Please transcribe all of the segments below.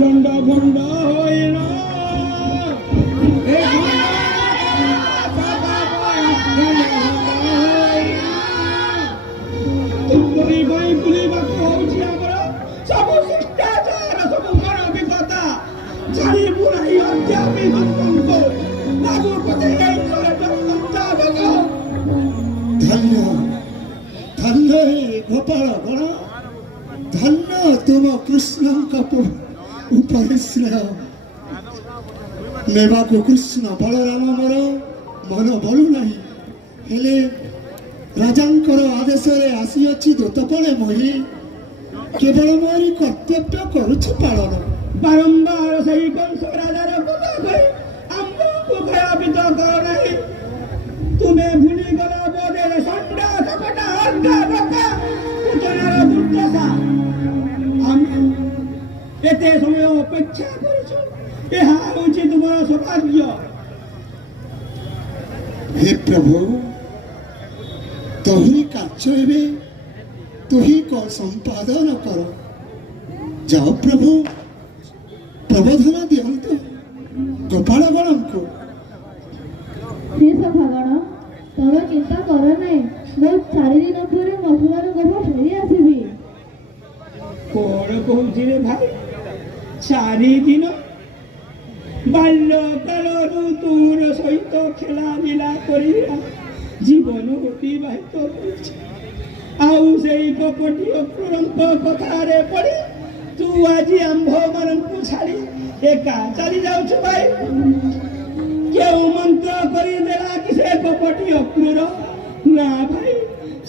লন্ড ভন্ড হইল ସବୁ ଶିଷ୍ଟାଚାର ସବୁ ମାନବିକତା ଛାଡ଼ି ବୁଢ଼ାଇ ଅଧ୍ୟାତ୍ମିକଙ୍କୁ ଲାଗୁ ପଚାଇ ଧନ୍ୟ ଧନ୍ୟ ହେ ଗୋପାଳ ଗଣ ଧନ୍ୟ ତୁମ କୃଷ୍ଣଙ୍କ ଉପରେ ସ୍ନେହ ନେବାକୁ କୃଷ୍ଣ ବଳରାମ ମୋର ମନ ବଳୁ ନାହିଁ ହେଲେ ରାଜାଙ୍କର ଆଦେଶରେ ଆସିଅଛି ଦୂତପଳେ ମହି କେବଳ ମୋରି କର୍ତ୍ତବ୍ୟ କରୁଛି ପାଳନ ବାରମ୍ବାର ସେଇ କଂସ ରାଜାର କଥା କହି ଆମକୁ ଭୟଭୀତ କର ନାହିଁ ତୁମେ ଭୁଲିଗଲ ବୋଧେ ଷଣ୍ଢ କପଟ ଅର୍ଦ୍ଧ ଧୋକା ପୁତନାର ଦୁର୍ଦ୍ଦଶା ଆମେ ଏତେ ସମୟ ଅପେକ୍ଷା କରୁଛୁ ଏହା ହେଉଛି ତୁମର ସୌଭାଗ୍ୟ हे प्रभु तुही କାର୍ଯ୍ୟ ଏବେ तुही को संपादन कर जाओ प्रभु प्रबोधन दियंतु गोपाल गण को हे सभागण तब चिंता कर नहीं मो 4 दिन पर मथुरार गभ फेरी आसबि कौन कहूँ रे भाई 4 दिन बाल्यकालू तोर सहित खेला मिला कर जीवन अतिबाहित आउ से कपटी अक्रूरंक कथारे पड़ी तू आज आंभ मान छाड़ी एका चली जाऊछु भाई क्यों मंत्र करदेला कि से कपटी अक्रूर ना भाई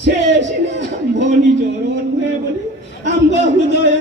से सिना आंभ निजर नुहे बोली आंभ हृदय